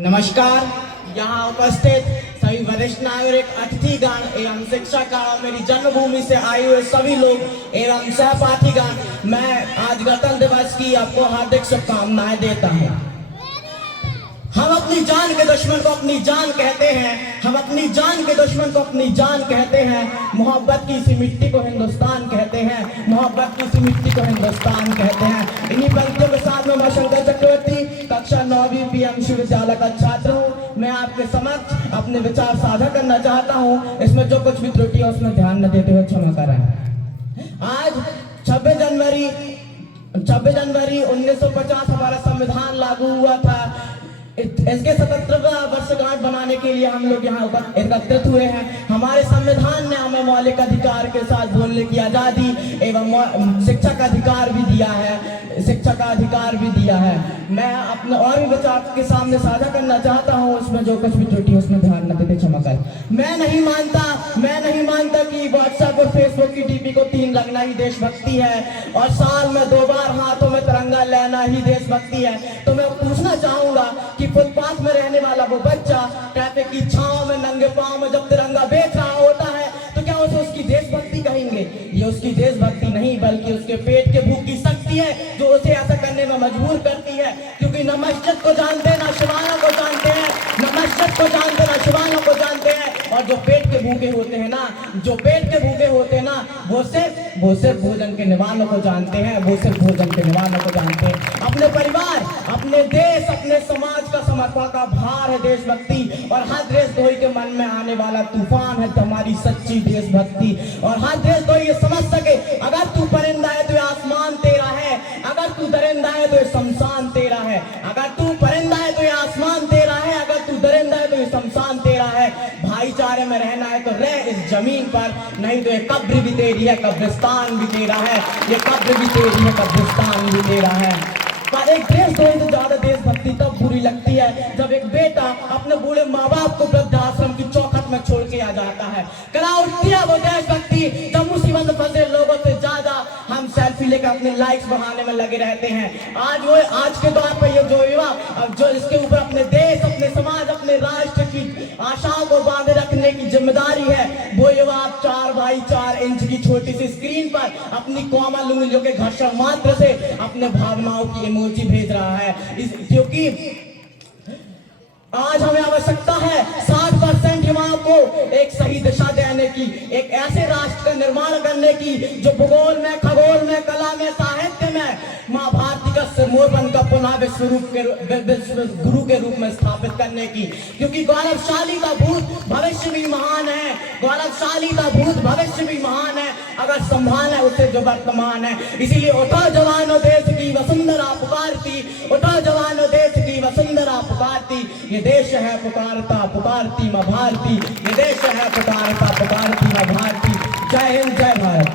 नमस्कार। यहाँ उपस्थित सभी वरिष्ठ नागरिक, अतिथिगण एवं शिक्षकगण और मेरी जन्मभूमि से आए हुए सभी लोग एवं सहपाठीगण, मैं आज गणतंत्र दिवस की आपको हार्दिक शुभकामनाएं देता हूँ। हम अपनी जान के दुश्मन को अपनी जान कहते हैं, हम अपनी जान के दुश्मन को अपनी जान कहते हैं। मोहब्बत की इसी मिट्टी को हिंदुस्तान कहते हैं, मोहब्बत की इसी मिट्टी को हिंदुस्तान कहते हैं। इन्हीं पंक्तियों के साथ में मैं शंकर चक्रवर्ती, कक्षा 9वीं पीएम विश्वविद्यालय का छात्र हूँ। मैं आपके समक्ष अपने विचार साझा करना चाहता हूँ। इसमें जो कुछ भी त्रुटि है उसमें ध्यान न देते हुए क्षमा करें। आज 26 जनवरी 1950 हमारा संविधान लागू हुआ था। इसके 77वां वर्षगांठ बनाने के लिए हम लोग यहाँ एकत्रित हुए हैं। हमारे संविधान ने हमें मौलिक अधिकार के साथ बोलने की आजादी एवं शिक्षा का अधिकार भी दिया है, मैं अपने और भी विचार के सामने साझा करना चाहता हूँ। उसमें जो कुछ भी त्रुटि उसमें ध्यान न देते क्षमा करें। मैं नहीं मानता कि व्हाट्सएप और फेसबुक की डीपी को 3 लगना ही देशभक्ति है और साल में 2 बार हाथों में तिरंगा लेना ही देशभक्ति है। तो मैं पूछना चाहूंगा कि फुटपाथ में रहने वाला वो बच्चा ट्रैफिक की छांव में नंगे पांव में जब तिरंगा बेच रहा होता है तो क्या उसे उसकी देशभक्ति कहेंगे? ये उसकी देशभक्ति नहीं बल्कि उसके पेट के भूख की शक्ति है जो उसे ऐसा करने में मजबूर करती है। क्योंकि न मस्जिद को जानते ना शिवाना को जानते हैं, न मस्जिद को जानते ना शिवाना को जानते हैं। और जो पेट के भूखे होते हैं ना, वो सिर्फ भोजन के निवालों को जानते हैं, अपने परिवार, अपने देश, अपने समाज का समर्पण का भार है देशभक्ति। और हर देशद्रोही के मन में आने वाला तूफान है हमारी सच्ची देशभक्ति। और हर देशद्रोही ये समझ सके, अगर तू परिंदा है तो ये आसमान तेरा है, अगर तू दरिंदा है तो ये शमशान तेरा है, अगर तू परिंदा है तो ये आसमान तेरा है, अगर तू दरिंदा है तो ये शमशान तेरा है। भाईचारे में रहना है तो रह इस जमीन पर, नहीं तो ये कब्र भी तेरी है, कब्रिस्तान भी तेरा है, ये कब्र भी तेरी है, कब्रिस्तान भी तेरा है। पर एक देशद्रोही से ज्यादा देशभक्ति तब बुरी लगती है जब एक बेटा अपने बूढ़े माँ बाप को वृद्धाश्रम की चौखट में छोड़ के आ जाता है। कला उठती है वो देशभक्ति जब मुसीबत में फंसे लोगों से ज्यादा हम सेल्फी लेकर अपने लाइक्स बढ़ाने में लगे रहते हैं। आज के दौर पर ये जो युवा अब जो इसके ऊपर अपने देश, अपने समाज, अपने राष्ट्र की आशाओं को बांधे रखने की जिम्मेदारी है, वो युवा 4x4 इंच की छोटी सी स्क्रीन पर अपनी कोमल उंगलियों के घर्षण मात्र से अपने भावनाओं की इमोजी भेज रहा है। क्योंकि आज हमें आवश्यकता है 60% युवाओं को एक सही दिशा देने की, एक ऐसे राष्ट्र का निर्माण करने की जो भूगोल में, खगोल में, कला में, साहित्य में माँ भारती का सिरमौरपन का पुनः विश्व गुरु के रूप में स्थापित करने की। क्योंकि गौरवशाली का भूत भविष्य भी महान है, गौरवशाली का भूत भविष्य भी महान है अगर संभाल है उसे जो वर्तमान है। इसीलिए उठो जवानों देश की वसुंधरा पुकारती, उठो जवानों देश की वसुंधरा पुकारती। ये देश है पुकारती माँ भारती, ये देश है पुकारती माँ भारती। जय हिंद, जय भारत।